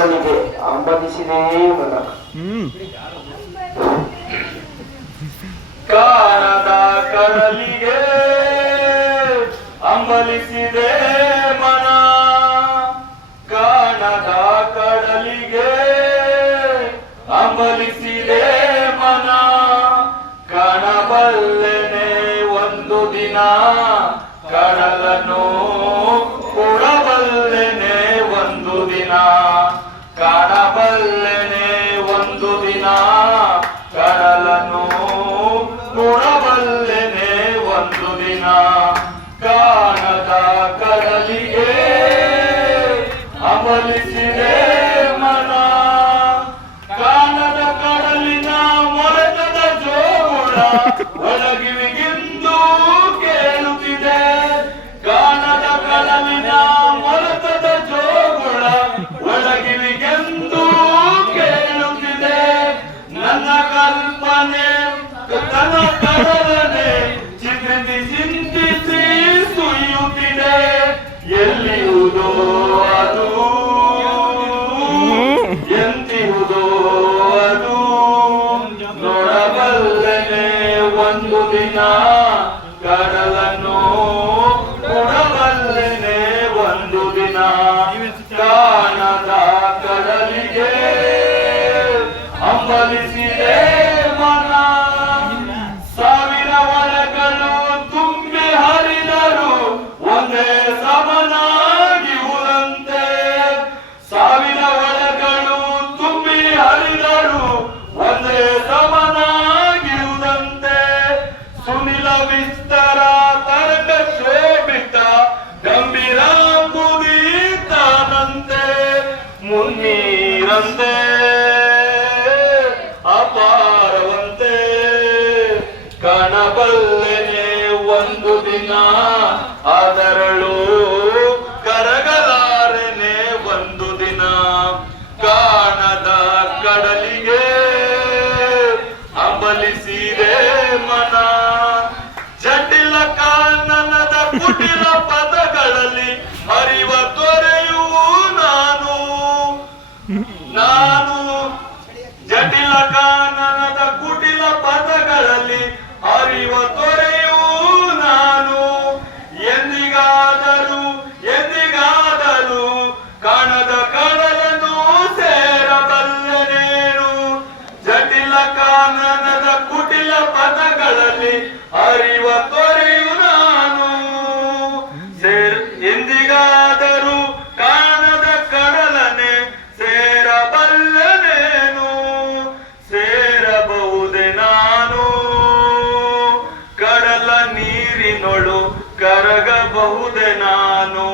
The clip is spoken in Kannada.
ಕಡಲಿಗೆ ಅಂಬಲಿಸಿದೇ ಮನ. ಕಾಣದ ಕಡಲಿಗೆ ಅಂಬಲಿಸಿದೆ ಮನ, ಕಾಣದ ಕಡಲಿಗೆ ಅಂಬಲಿಸಿದೆ ಮನ. ಕಾಣಬಲ್ಲೆನೆ ಒಂದು ದಿನ ಕಡಲನ್ನು, ಕೊಡಬಲ್ಲೆನೆ ಒಂದು ದಿನ. ಕಾಣಬಲ್ಲೆನೆ ಒಂದು ದಿನ ಕಡಲನ್ನು, ಕೊಡಬಲ್ಲೆನೆ ಒಂದು ದಿನ. ಕಾಣದ ಕಡಲಿಗೆ ಅಂಬಲಿಸಿದೆ ಮನ. ಕಾಣದ ಕಡಲಿನ ಮೊರೆತದ ಜೋಗುಳ ಒಳಗಿವಿಗಿಂದು ಕೇಳುತ್ತಿದೆ. ಕಾಣದ ಕಡಲಿನ ಮೊರೆತದ ಜೋಗುಳ ಒಳಗಿವಿಗೆಂದು ಕೇಳುತ್ತಿದೆ. ನನ್ನ ಕಲ್ಪನೆ ತನ್ನ ಕಡಲನೆ ಚಿಂತಿಸಿ ಚಿಂತಿಸಿ ಸುಯ್ಯುತ್ತಿದೆ. ಎಲ್ಲಿಯುವುದೋ ಅದು, ಎಂತಿಹುದೋ ಅದು, ನೋಡಬಲ್ಲೆನೆ ಒಂದು ದಿನ ಕಡಲನ್ನು, ಕೊಡಬಲ್ಲೆನೆ ಒಂದು ದಿನ. ಕಾಣದ ಕಡಲಿಗೆ ಅಂಬಲಿಸಿದೆ ಮನ. ಸಾವಿರ ಒಳಗಳು ತುಂಬಿ ಹರಿದರು ಒಂದೇ ಸಮನಾಗಿ ಉದಂತೆ. ಸಾವಿರ ಒಳಗಳು ತುಂಬಿ ಹರಿದರು ಒಂದೇ ಸಮನಾಗಿರುವುದಂತೆ. ಸುನಿಲ ವಿಸ್ತರ ತರಕ ಶೋಭಿತ ಗಂಭೀರ ಮುದೀತನಂತೆ. ಮುನ್ನೀರಂತೆ ಅಪಾರವಂತೆ ಕಾಣಬಲ್ಲೆನೆ ಒಂದು ದಿನ. ಅದರಳು ಕರಗಲಾರೆನೆ ಒಂದು ದಿನ. ಕಾಣದ ಕಡಲಿಗೆ ಅಂಬಲಿಸಿದೆ ಮನ. ಜಟಿಲ ಕಾನನದ ಕುಟಿಲ ಪದಗಳಲ್ಲಿ ಹರಿವ ತೊರೆಯೂ ನಾನು. ನಾನು ಜಟಿಲ ಕಾನನದ ಕುಟಿಲ ಪದಗಳಲ್ಲಿ ಹರಿವ ತೊರೆಯೂ ನಾನು. ಎಂದಿಗಾದರೂ ಎಂದಿಗಾದರೂ ಕಾಣದ ಕಡಲನ್ನು ಸೇರಬಲ್ಲೆನೇನು. ಜಟಿಲ ಕಾನನದ ಕುಟಿಲ ಪದಗಳಲ್ಲಿ ಹರಿವ ತೊರೆಯು ನಾನು. ಎಂದಿಗಾದರೂ ಕಾಣದ ಕಡಲನೆ ಸೇರಬಲ್ಲೆನೇನು. ಸೇರಬಹುದೇ ನಾನು ಕಡಲ ನೀರಿನೊಳು, ಕರಗಬಹುದೇ ನಾನು.